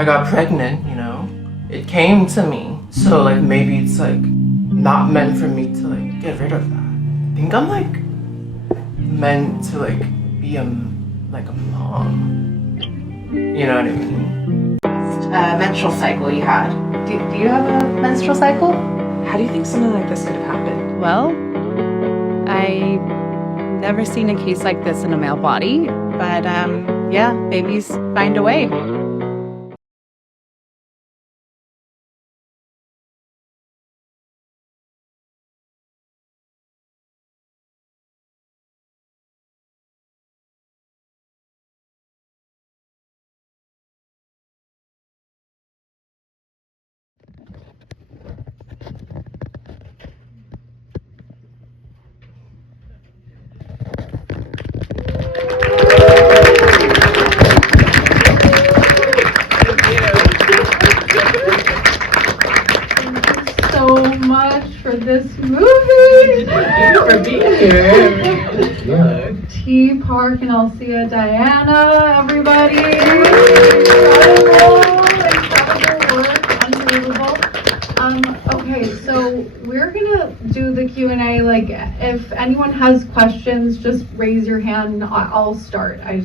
I got pregnant, you know, it came to me. So like maybe it's like not meant for me to like get rid of that. I think I'm like meant to like be a mom. You know what I mean? Menstrual cycle you had. Do you have a menstrual cycle? How do you think something like this could have happened? Well, I've never seen a case like this in a male body, but yeah, babies find a way. For this movie. Thank you for being here. T Park and Alsea Diana, everybody. Incredible work, unbelievable. Okay, so we're gonna do the Q&A. Like, if anyone has questions, just raise your hand. I'll start. I'm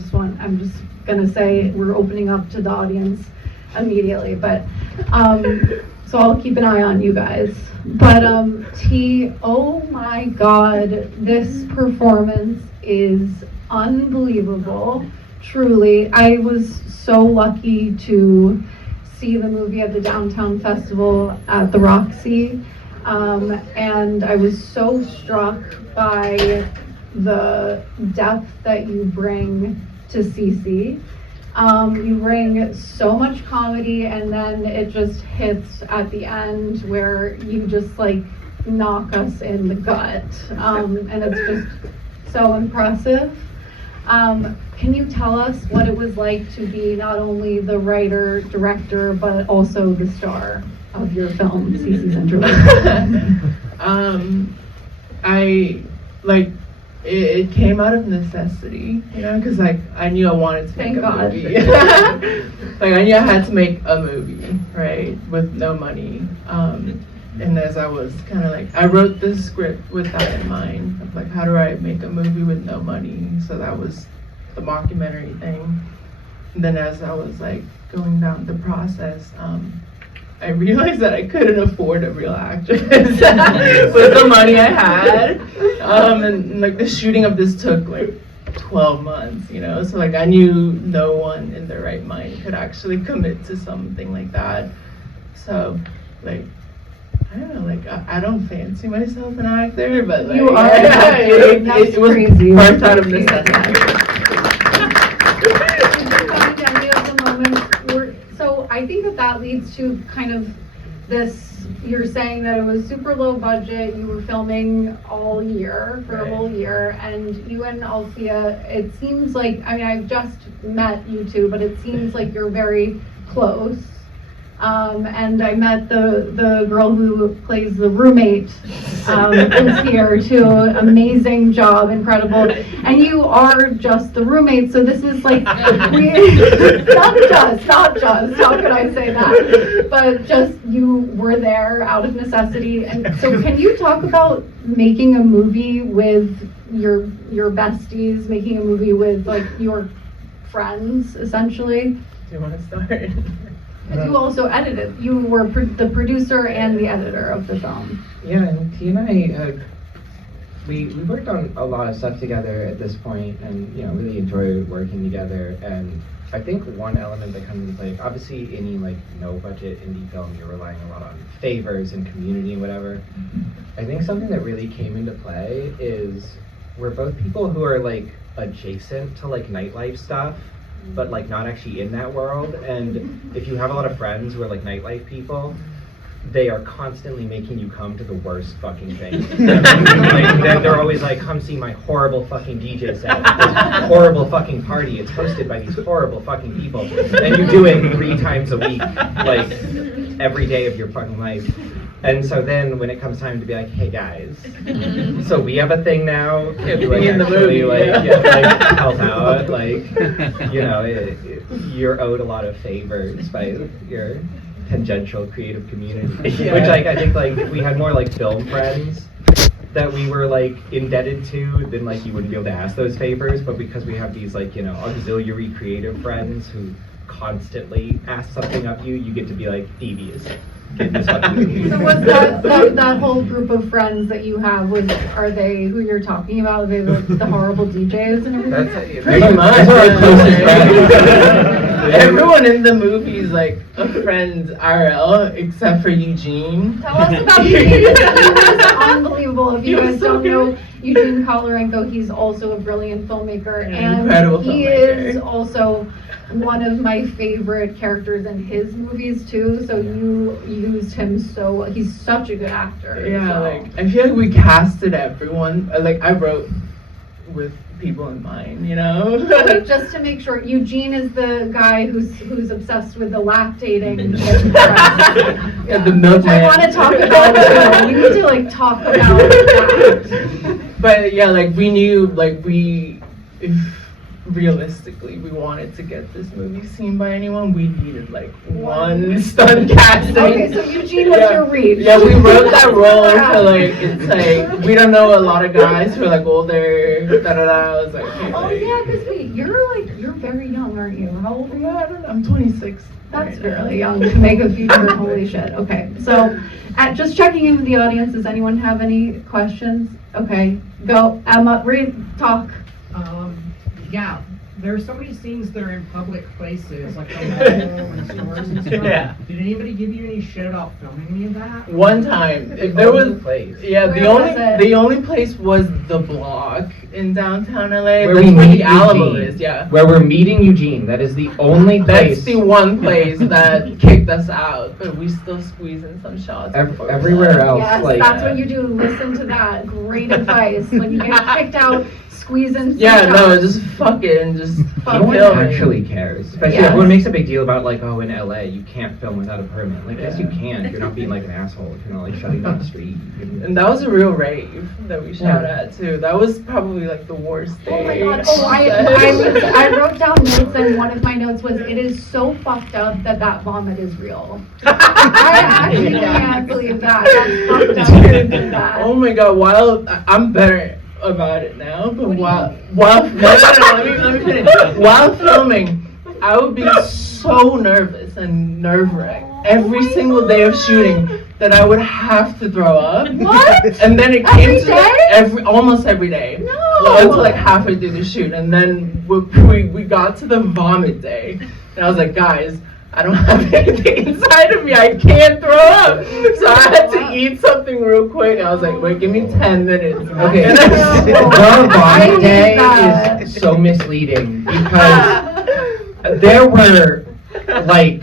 just gonna say we're opening up to the audience immediately, but so I'll keep an eye on you guys. But T, oh my God, this performance is unbelievable. Truly, I was so lucky to see the movie at the Downtown Festival at the ROXY, and I was so struck by the depth that you bring to Cece. You bring so much comedy, and then it just hits at the end where you just like knock us in the gut, and it's just so impressive. Can you tell us what it was like to be not only the writer, director, but also the star of your film, Cece's Interlude? It came out of necessity, you know, because like I knew I wanted to make a movie. Like I knew I had to make a movie, right, with no money. And as I was kind of like, I wrote this script with that in mind of like, how do I make a movie with no money? So that was the mockumentary thing. And then as I was like going down the process, I realized that I couldn't afford a real actress with the money I had. And like the shooting of this took like 12 months, you know? So like I knew no one in their right mind could actually commit to something like that. So like, I don't know, like I don't fancy myself an actor, but like, you are. It was crazy. birthed out of necessity. So I think that leads to kind of this, you're saying that it was super low budget, you were filming all year, for a whole year, and you and Alsea, it seems like, I mean, I've just met you two, but it seems like you're very close. And I met the girl who plays the roommate, who's here too. Amazing job, incredible. And you are just the roommate, so this is like, not just, how could I say that? But just you were there out of necessity. And so can you talk about making a movie with your besties, making a movie with like your friends, essentially? Do you want to start? Because you also edited. You were the producer and the editor of the film. Yeah, and T and I, we worked on a lot of stuff together at this point, and you know, really enjoy working together. And I think one element that comes into play, obviously, any like no budget indie film, you're relying a lot on favors and community and whatever. I think something that really came into play is we're both people who are like adjacent to like nightlife stuff, but like not actually in that world. And if you have a lot of friends who are like nightlife people, they are constantly making you come to the worst fucking things. Like, they're always like, come see my horrible fucking DJ set, this horrible fucking party. It's hosted by these horrible fucking people, and you do it 3 times a week, like every day of your fucking life. And so then when it comes time to be like, hey guys, so we have a thing now. Can you, like, in the actually, movie, like, yeah. like help out? Like, you know, you're owed a lot of favors by your tangential creative community. Yeah. Which like I think like we had more like film friends that we were like indebted to, then like you wouldn't be able to ask those favors, but because we have these like, you know, auxiliary creative friends who constantly ask something of you, you get to be like devious. Get this fucking movie. So was that whole group of friends that you have, are they who you're talking about? Are they the horrible DJs and everything? Pretty much. Those are our closest friends. Everyone in the movie is like a friend RL, except for Eugene. Tell us about Eugene. He's unbelievable. If you guys don't know Eugene Kolorenko, he's also a brilliant filmmaker, and incredible he filmmaker. is also one of my favorite characters in his movies too. So you used him he's such a good actor. Yeah, so. like I feel like we casted everyone. Like I wrote with people in mind, you know. Like, just to make sure, Eugene is the guy who's obsessed with the lactating. Yeah, the milkman. I want to talk about it. We need to like talk about that. But yeah, like we knew, like if realistically we wanted to get this movie seen by anyone, we needed like one stunt casting. Okay, so Eugene was your reach. Yeah, we wrote that role for like, it's like, we don't know a lot of guys who are like older, I was like, okay, Oh like, yeah, because you're very young, aren't you? How old are you? I don't know, I'm 26. That's right now. really young to make a feature. Holy shit. Okay, so just checking in with the audience. Does anyone have any questions? Okay, go Emma. Talk. Yeah, there are so many scenes that are in public places, like the mall and stores and stuff. Yeah. Did anybody give you any shit about filming any of that? One time, there was, place. yeah, Where was it? the only place was the block in downtown LA. Where That's we where meet the Alamo Eugene. is, yeah. Where we're meeting Eugene. That is the only place. That's the one place that kicked us out, but we still squeeze in some shots. before we Everywhere left. else, Yes, like that's what you do. Listen to that. Great advice. When you get kicked out, squeeze in some Yeah, no, shots. just fuck it and just no one film it. actually cares. Especially Yes. everyone makes a big deal about like, oh, in LA you can't film without a permit. Like, yes, you can. You're not being like an asshole. You're not like shutting down the street. And that was a real rave that we shot at too. That was probably like the worst day. Oh my god. Oh, I wrote down notes, and one of my notes was, it is so fucked up that vomit is real. I actually can't believe that. That's fucked up to do that. Oh my god, I'm better about it now, but while let me finish. While filming, I would be so nervous and nerve-wracked every single day of shooting that I would have to throw up. What? And then it Every came day? to almost every day. No. Well, until like halfway through the shoot, and then we got to the vomit day, and I was like, guys, I don't have anything inside of me. I can't throw up. So I had to eat something real quick. I was like, wait, give me 10 minutes. Okay, And I- your I vomit hate day that. is so misleading because there were like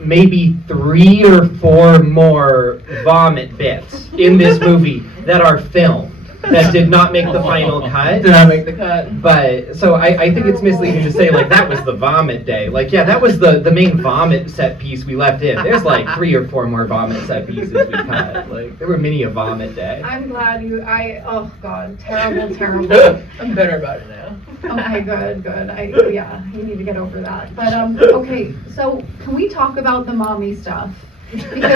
maybe 3 or 4 more vomit bits in this movie that are filmed that did not make the final cut. Did I make the cut? But so I think it's misleading to say like that was the vomit day. Like yeah, that was the main vomit set piece we left in. There's like 3 or 4 more vomit set pieces we cut. Like there were many a vomit day. I'm glad oh god, terrible. I'm better about it now. Okay, good. You need to get over that. But okay, so can we talk about the mommy stuff? Because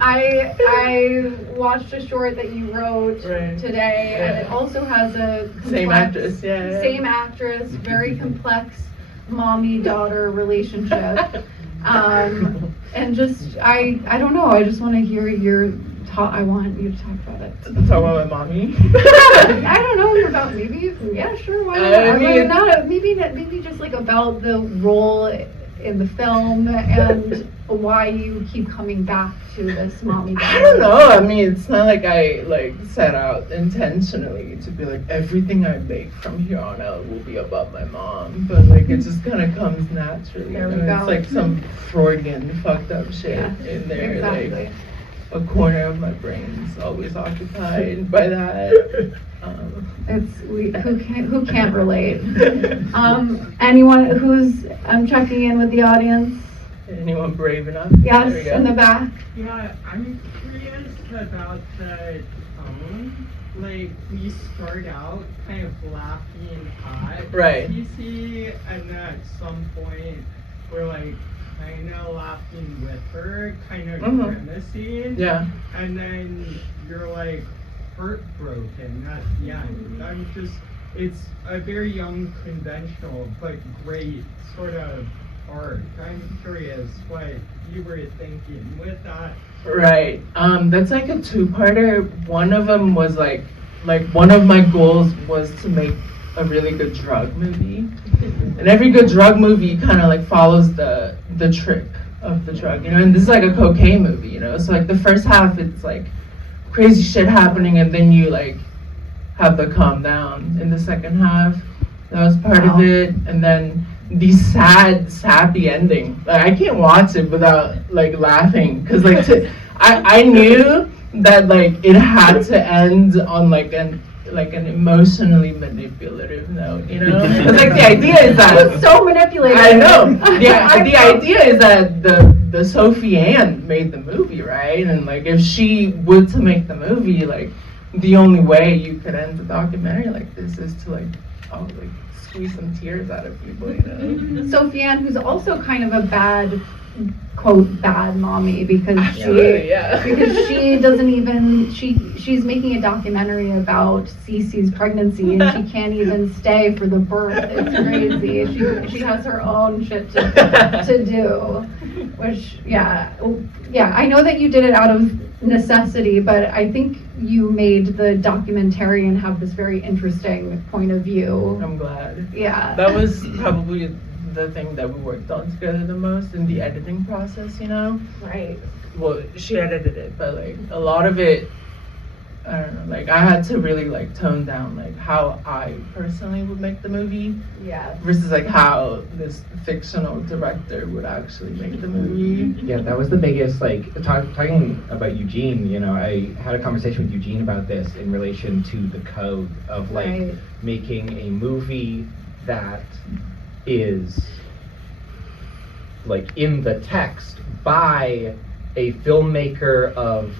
I watched a short that you wrote today, and it also has a Same complex- actress, yeah. Same actress, very complex mommy-daughter relationship. And just I don't know. I just want to hear your talk. I want you to talk about it. Talk about my mommy. I don't know about sure. Why not? I mean- Maybe just like about the role in the film and why you keep coming back to this mommy. I don't know. I mean, it's not like I like set out intentionally to be like everything I make from here on out will be about my mom, but like it just kind of comes naturally. There we And go. It's like some Freudian fucked up shit in there. Exactly. Like a corner of my brain's always occupied by that. Who can't relate? Anyone I'm checking in with the audience. Anyone brave enough? Yes, There we go. in the back. Yeah, I'm curious about the tone. Like, we start out kind of laughing at Right. Cece, and then at some point, we're like kind of laughing with her, kind of grimacing. Yeah. And then you're like heartbroken at the end. It's a very unconventional but great sort of arc. I'm curious what you were thinking with that. Right. That's like a two-parter. One of them was like one of my goals was to make a really good drug movie. And every good drug movie kind of like follows the trick of the drug, you know. And this is like a cocaine movie, you know. So like the first half, it's like crazy shit happening, and then you like have the calm down in the second half. That was part of it, and then the sappy ending. Like I can't watch it without like laughing, cause like I knew that like it had to end on like an emotionally manipulative note, you know? Because like the idea is that So manipulative. I know. The idea is that the Sophie Ann made the movie, right? And like if she were to make the movie, like the only way you could end the documentary like this is to like squeeze some tears out of people, you know? Sophie Ann, who's also kind of a bad, quote, bad mommy because because she doesn't even, she's making a documentary about Cece's pregnancy and she can't even stay for the birth. It's crazy. She has her own shit to do, which, I know that you did it out of necessity, but I think you made the documentarian have this very interesting point of view. I'm glad. Yeah. That was probably the thing that we worked on together the most in the editing process, you know? Right. Well, she edited it, but like a lot of it, I don't know, like I had to really like tone down like how I personally would make the movie. Yeah. Versus like how this fictional director would actually make the movie. Yeah, that was the biggest, like, talking about Eugene, you know, I had a conversation with Eugene about this in relation to the code of, like, making a movie that is, like, in the text by a filmmaker of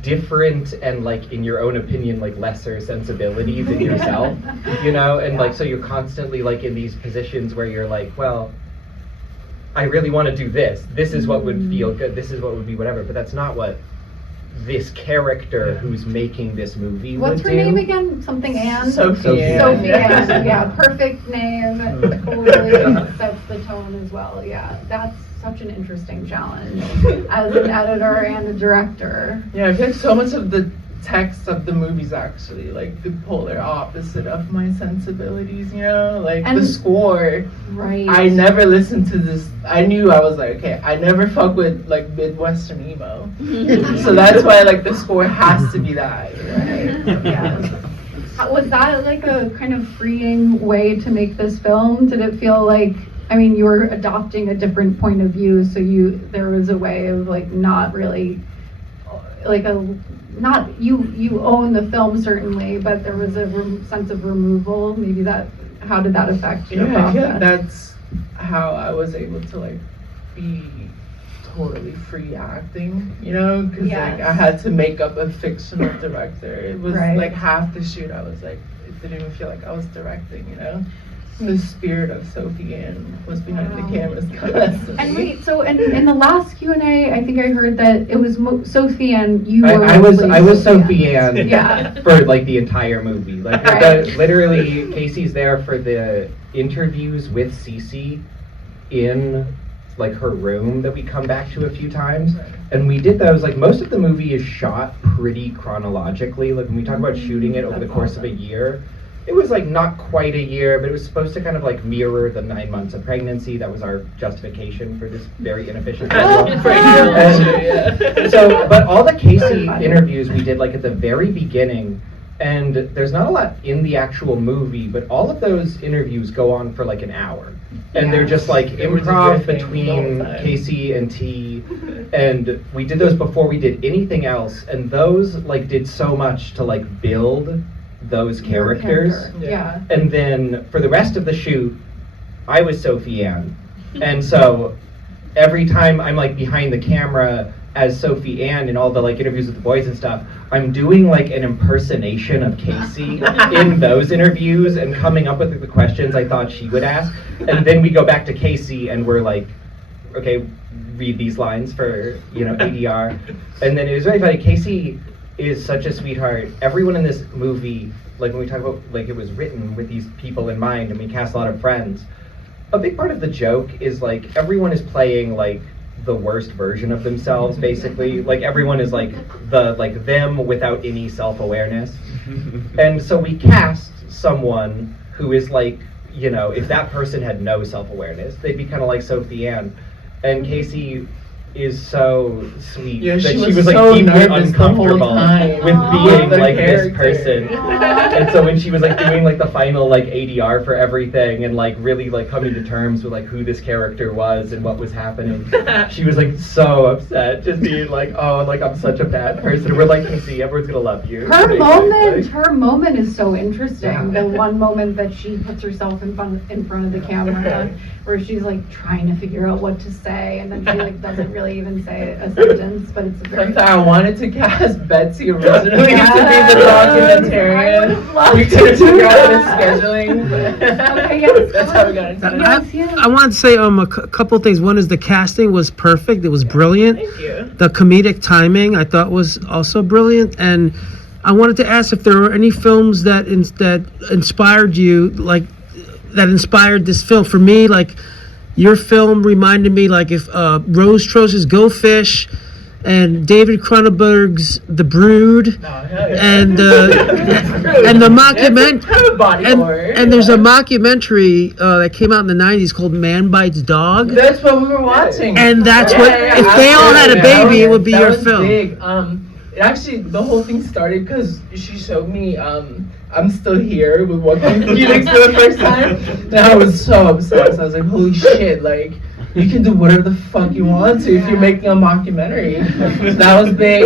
different and, like, in your own opinion, like, lesser sensibility than yourself, you know, and like so you're constantly like in these positions where you're like, well, I really want to do this is what would feel good, this is what would be whatever, but that's not what this character who's making this movie What's would her do. name again? Something Ann? Sophie Ann. Sophie Ann, yeah, perfect name, totally sets the tone as well, yeah. That's such an interesting challenge as an editor and a director. Yeah, I feel like so much of the text of the movie's actually like the polar opposite of my sensibilities, you know? Like And- the score, Right. I never listened to this. I knew I was like, okay, I never fuck with like Midwestern emo. So that's why like the score has to be that, right? Yeah. Was that like a kind of freeing way to make this film? Did it feel like, I mean, you were adopting a different point of view, so there was a way of like not really, like you own the film certainly, but there was a sense of removal. Maybe how did that affect your Yeah, process? yeah, that's how I was able to like be totally free acting, you know, because like I had to make up a fictional director. It was like half the shoot I was like, it didn't even feel like I was directing, you know. The spirit of Sophie Ann was behind the cameras. And wait, so in the last Q&A, I think I heard that it was Sophie Ann. I was Sophie Ann Yeah. for like the entire movie. Like literally, Casey's there for the interviews with Cece in like her room that we come back to a few times, and we did those. Like most of the movie is shot pretty chronologically. Like when we talk about shooting it over the course of a year. It was like not quite a year, but it was supposed to kind of like mirror the 9 months of pregnancy. That was our justification for this very inefficient schedule. So, but all the Casey interviews we did like at the very beginning, and there's not a lot in the actual movie, but all of those interviews go on for like an hour. And they're just like improv between Casey and T, and we did those before we did anything else, and those like did so much to like build those characters. Yeah. And then for the rest of the shoot, I was Sophie Ann. And so every time I'm like behind the camera as Sophie Ann in all the like interviews with the boys and stuff, I'm doing like an impersonation of Cece in those interviews and coming up with the questions I thought she would ask. And then we go back to Casey and we're like, okay, read these lines for, you know, ADR. And then it was really funny. Casey is such a sweetheart. Everyone in this movie, like when we talk about like it was written with these people in mind and we cast a lot of friends, a big part of the joke is like everyone is playing like the worst version of themselves, basically. Like everyone is like them without any self-awareness. And so we cast someone who is like, you know, if that person had no self-awareness, they'd be kind of like Sophie Ann. And Casey is so sweet that she was like so deeply nervous the whole uncomfortable time. with being The like character. this person. And so when she was like doing like the final like ADR for everything and like really like coming to terms with like who this character was and what was happening, she was like so upset, just being like, oh, like I'm such a bad person. We're like, Cece, everyone's gonna love you. Her moment is so interesting. Yeah. The one moment that she puts herself in front of the camera, where she's like trying to figure out what to say, and then she like doesn't really even say a sentence, but it's a very. I wanted to cast Betsey originally to be the I documentarian. would've loved We to couldn't do figure out the that. scheduling. But Okay, yes, that's go how we ahead. got into it. Yes, yes. I want to say a couple things. One is the casting was perfect. It was brilliant. Thank you. The comedic timing I thought was also brilliant. And I wanted to ask if there were any films that inspired you, like that inspired this film. For me, like your film reminded me, like if Rose Trose's Go Fish and David Cronenberg's The Brood and the mockumentary and there's a mockumentary that came out in the 90s called Man Bites Dog. That's what we were watching. And that's what if they all had a baby, it would be that your was film. Big. It actually, the whole thing started because she showed me I'm Still Here with Joaquin Phoenix for the first time, and I was so obsessed. I was like, holy shit, like, you can do whatever the fuck you want to if you're making a mockumentary. So that was big.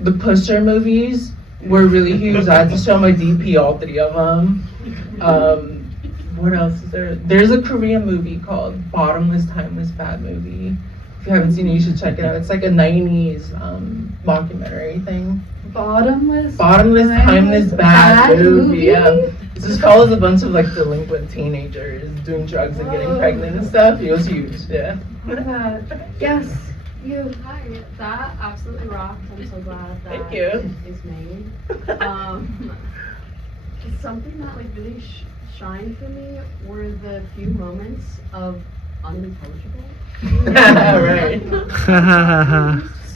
The Pusher movies were really huge. I had to show my DP all 3 of them. What else is there? There's a Korean movie called Bottomless Timeless Bad Movie. If you haven't seen it, you should check it out. It's like a 90s mockumentary thing. Bottomless Timeless Bad Movie. Yeah. It's just follows a bunch of like delinquent teenagers doing drugs and getting pregnant and stuff. It was huge. Yeah. Yes, you. Hi, that absolutely rocks. I'm so glad that Thank you. it is made. Something that like really shined for me were the few moments of unintelligible. Right.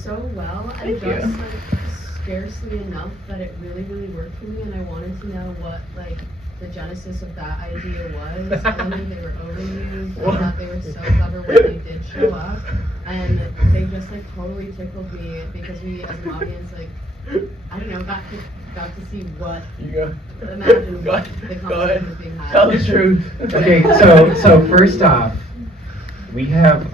So well, and just like scarcely enough that it really, really worked for me, and I wanted to know what like the genesis of that idea was. I knew they were overused, I thought they were so clever when they did show up, and they just like totally tickled me because we as an audience like I don't know got to see what imagine what the concept was being had. Tell the truth. Okay, so first off, we have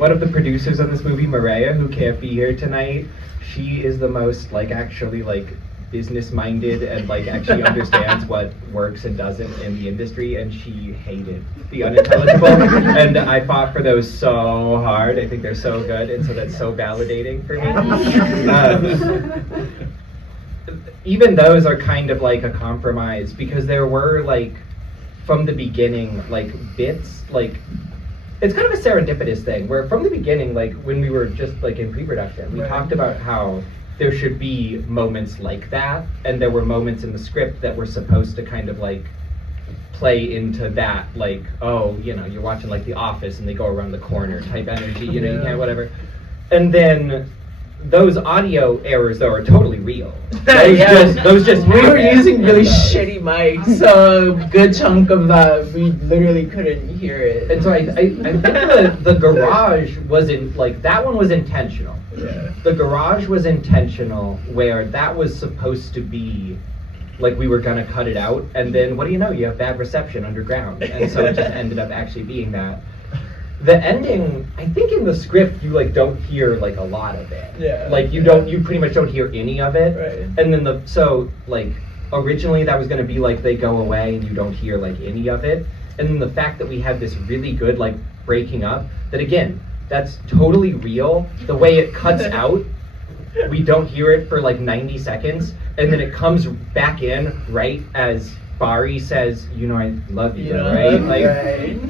one of the producers on this movie, Maria, who can't be here tonight. She is the most like actually like business-minded and like actually understands what works and doesn't in the industry, and she hated the unintelligible. And I fought for those so hard. I think they're so good, and so that's so validating for me. Even those are kind of like a compromise because there were like from the beginning like bits like. It's kind of a serendipitous thing where from the beginning, like when we were just like in pre-production, we talked about how there should be moments like that, and there were moments in the script that were supposed to kind of like play into that, like, oh, you know, you're watching like The Office and they go around the corner type energy, you know, you can't whatever. And then those audio errors though are totally real. Those just we were using really shitty mics, so a good chunk of that we literally couldn't hear it. And so I think the garage wasn't like that one was intentional. Yeah. The garage was intentional where that was supposed to be like we were gonna cut it out, and then what do you know, you have bad reception underground, and so it just ended up actually being that. The ending, I think in the script you like don't hear like a lot of it. Yeah. Like you pretty much don't hear any of it. Right. And then so like originally that was gonna be like they go away and you don't hear like any of it. And then the fact that we had this really good like breaking up, that again, that's totally real. The way it cuts out, we don't hear it for like 90 seconds, and then it comes back in right as Bari says, "You know I love you," right? Like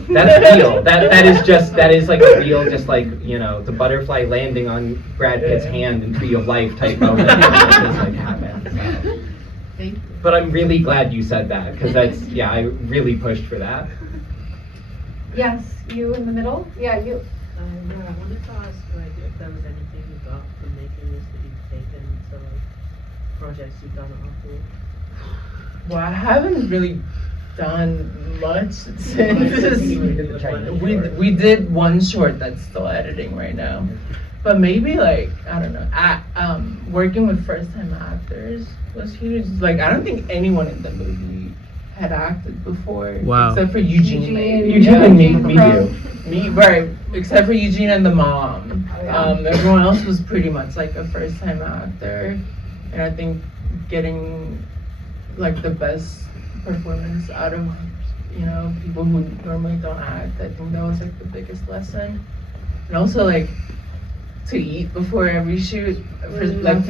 that's real. That is like a real, just like, you know, the butterfly landing on Brad Pitt's hand in Tree of Life type moment. That just like happens. Thank you. But I'm really glad you said that, because that's, yeah, I really pushed for that. Yes, you in the middle? Yeah, you. Yeah, I wanted to ask, like, if there was anything about the making this that you've taken to, like, projects you've done afterwards. Well, I haven't really done much since we did one short that's still editing right now. But maybe, like, I don't know, working with first-time actors was huge. Like, I don't think anyone in the movie had acted before. Wow. Except for Eugene. Eugene and me do. Me, right, except for Eugene and the mom. Oh, yeah. Everyone else was pretty much like a first-time actor. And I think getting like the best performance out of, you know, people who normally don't act, I think that was like the biggest lesson. And also like to eat before every shoot, like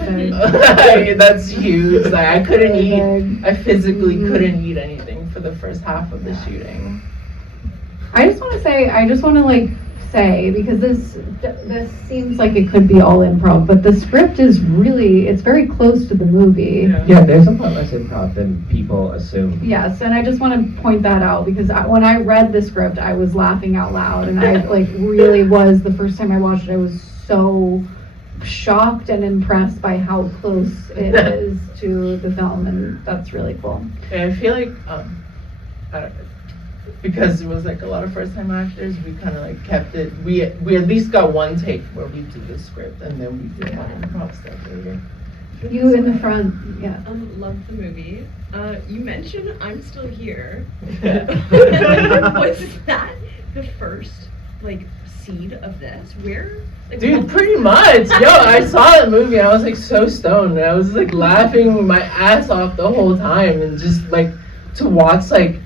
that's huge. Like I couldn't eat, I physically couldn't eat anything for the first half of the shooting. I just want to say, because this seems like it could be all improv, but the script is really, it's very close to the movie. Yeah, there's a lot less improv than people assume. Yes, and I just want to point that out, because when I read the script, I was laughing out loud, and I like really was, the first time I watched it, I was so shocked and impressed by how close it is to the film, and that's really cool. And I feel like, because it was like a lot of first-time actors, we kind of like kept it. We at least got one take where we did the script, and then we did improv stuff later. You in the front, yeah. Love the movie. You mentioned I'm Still Here. Was that the first like seed of this? Where? Like, Dude, pretty much. Yo, I saw the movie. I was like so stoned. I was like laughing my ass off the whole time, and just like to watch like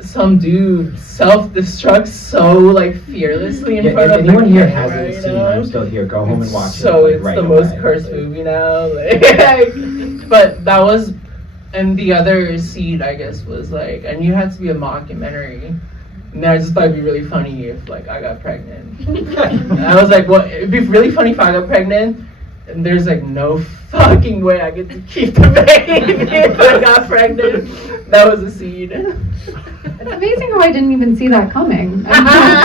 some dude self-destruct so like fearlessly in front of anyone the here camera, hasn't you seen know? I'm Still Here, go home and watch it. So like, it's right the away. most cursed movie now. Like, but that was, and the other seed I guess was like, and you had to be a mockumentary. And I just thought it'd be really funny if like I got pregnant. And I was like, well, it'd be really funny if I got pregnant. And there's like no fucking way I get to keep the baby if I got pregnant. That was a seed. It's amazing how I didn't even see that coming. I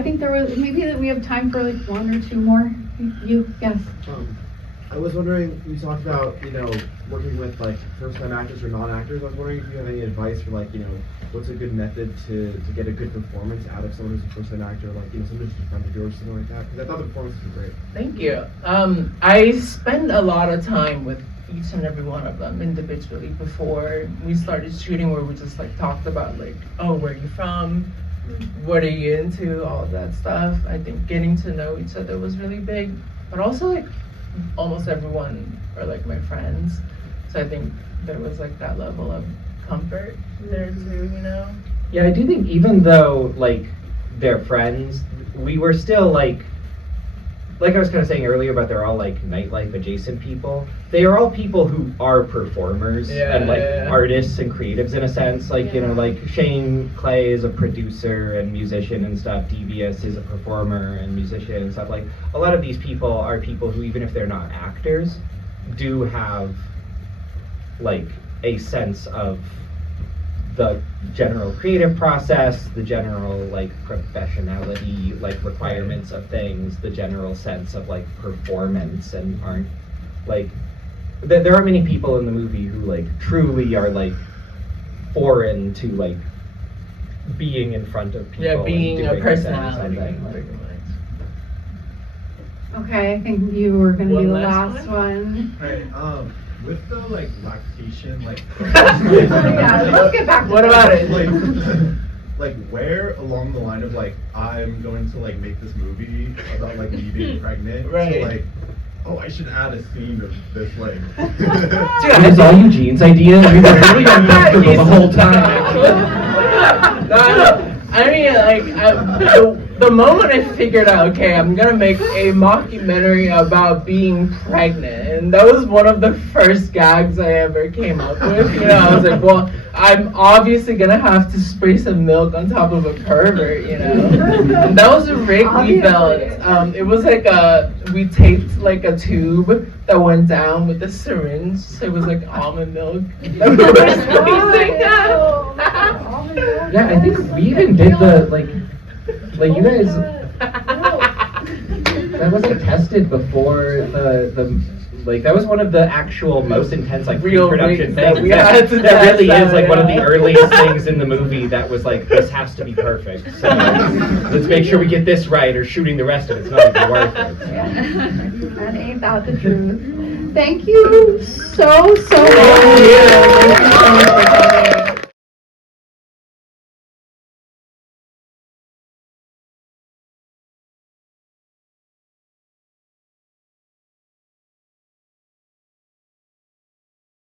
think there was, maybe that we have time for like one or two more. You, yes. I was wondering, you talked about, you know, working with like first-time actors or non-actors. I was wondering if you have any advice for like, you know, what's a good method to get a good performance out of someone who's a first-time actor, like, you know, someone who's a friend of yours or something like that? Because I thought the performances were great. Thank you. I spend a lot of time with each and every one of them individually before we started shooting, where we just like talked about like, oh, where are you from? What are you into? All of that stuff. I think getting to know each other was really big, but also like almost everyone are like my friends. So I think there was like that level of comfort there too, you know? Yeah, I do think even though like they're friends, we were still like I was kind of saying earlier about they're all like nightlife adjacent people. They are all people who are performers and like artists and creatives in a sense. Like, you know, like Shane Clay is a producer and musician and stuff. Devious is a performer and musician and stuff. Like a lot of these people are people who, even if they're not actors, do have like a sense of the general creative process, the general like professionality, like requirements of things, the general sense of like performance, and aren't like there aren't many people in the movie who like truly are like foreign to like being in front of people. Yeah, being and a doing personality. something. Okay, I think you were going to be the One last one. Alright, with the like lactation, like Yeah, let's get back to What about it? Like where along the line of like I'm going to like make this movie about like me being pregnant, Right. so like, oh, I should add a scene of this like Dude, it's all Eugene's idea. We were really on the whole time. No, I mean, like, the moment I figured out, okay, I'm gonna make a mockumentary about being pregnant, and that was one of the first gags I ever came up with. You know, I was like, well, I'm obviously gonna have to spray some milk on top of a pervert, you know. And that was a rig we built. It was like we taped like a tube that went down with a syringe. So it was like almond milk. That we were squeezing out. Yeah, I think we even did the like you guys. That wasn't tested before the like that was one of the actual most intense like Real pre-production rigs that things. we had to that really test is like out, one of the yeah. earliest things in the movie that was like this has to be perfect. So let's make sure we get this right, or shooting the rest of it's not even worth it. And ain't that the truth? Thank you so much. Yeah.